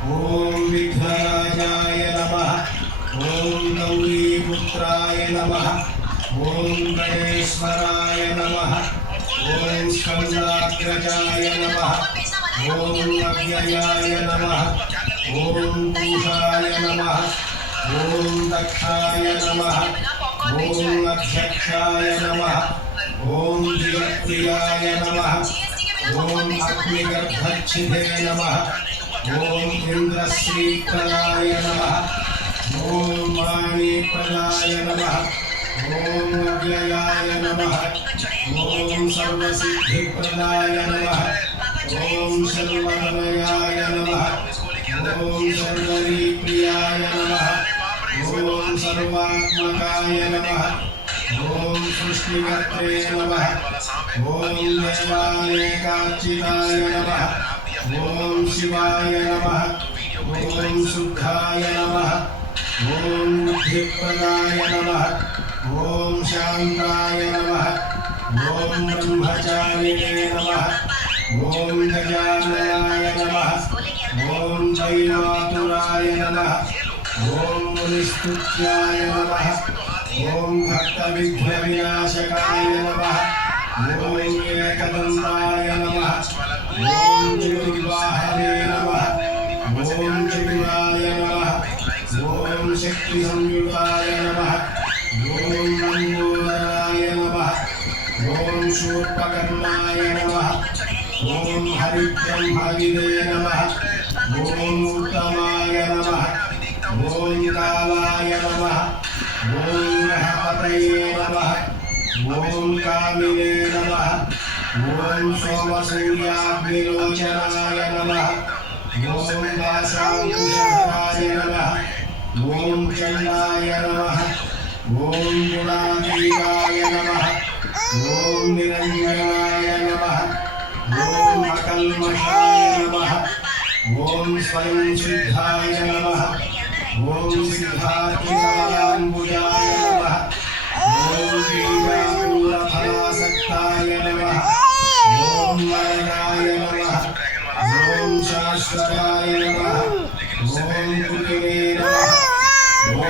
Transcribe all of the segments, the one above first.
ॐ विघ्नराजाय नमः। ॐ गौरीपुत्राय नमः। ॐ गणेश्वराय नमः। ॐ स्कन्दाग्रजाय नमः। ॐ अव्ययाय नमः। ॐ पूषाय नमः। ॐ दक्षाय नमः। ॐ अध्यक्षाय नमः। ॐ जगत्प्रियाय नमः। ॐ अग्निगर्भक्षिभे नमः। ॐ इन्द्रश्रीपदाय नमः। ॐ माणीपदाय नमः ॐ अव्ययाय नमः ॐ सर्वसिद्धिप्रदाय नमः। ॐ सर्वमनयाय नमः। ॐ सर्वरीप्रियाय नमः। ॐ सर्वात्मकाय नमः ॐ सृष्टिकर्त्रे नमः ॐ देवालयकाचिताय नमः। शिवाय नमः ॐ सुखाय नमः ॐ बुद्धिप्रदाय नमः ॐ शान्ताय नमः ॐ ब्रह्मचारिणे नमः ॐ गजाननाय नमः ॐ वैमातुराय नमः ॐ मुनिस्तुत्याय नमः ॐ भक्तविघ्नविनाशकाय नमः ॐ एकदन्ताय नमः ॐ ఓం శక్తి సంయుతాయ నమ. ఓం నంగోదరాయ నమ. ఓం శూర్పకర్ణాయ నమ. ఓం హరిబ్రహ్మవిదే నమ. ఓం ఉత్తమాయ నమ. ఓం కాలాయ నమ. ఓం గ్రహపతయే నమ. ఓం కామినే నమ. ఓం సోమసూర్యాగ్నిలోచనాయ నమ. ఓం వాసాంకుశధరాయ నమ. ఓం చండాయ నమ. ఓం గుణాతీతాయ నమ. ఓం నిరంజనాయ నమ. ఓం అకల్మషాయ నమ. ఓం స్వయం సిద్ధాయ నమ. ఓం సిద్ధార్థికమలాంబుజాయ నమ. ఓం బీజామూలఫలాసక్తాయ నమ.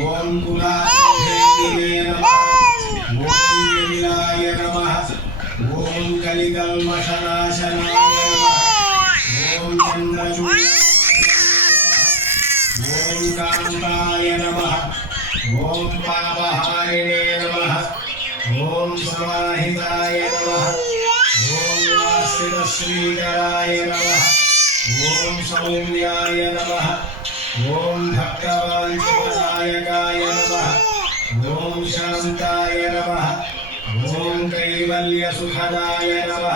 ఓం శ్రీహర్షితాయ నమ. ఓం కలికల్మషనాశనాయ నమ. ఓం చంద్రచూడ ఓం కాంతాయ నమ. ఓం పాపహారిణే నమ. ఓం సమాహితాయ నమ. ఓం నమ. ఓం సౌమ్యాయ నమ. ఓం భక్తవాంఛదాయకాయ కైవల్యసుఖదాయ నమ.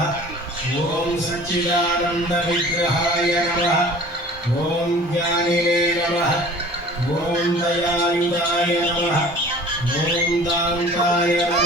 ఓం సచ్చిదానంద విగ్రహాయ నమ. ఓం జ్ఞానినే నమ. ఓం దయాయుధాయ నమ. ఓం దాంతాయ నమ.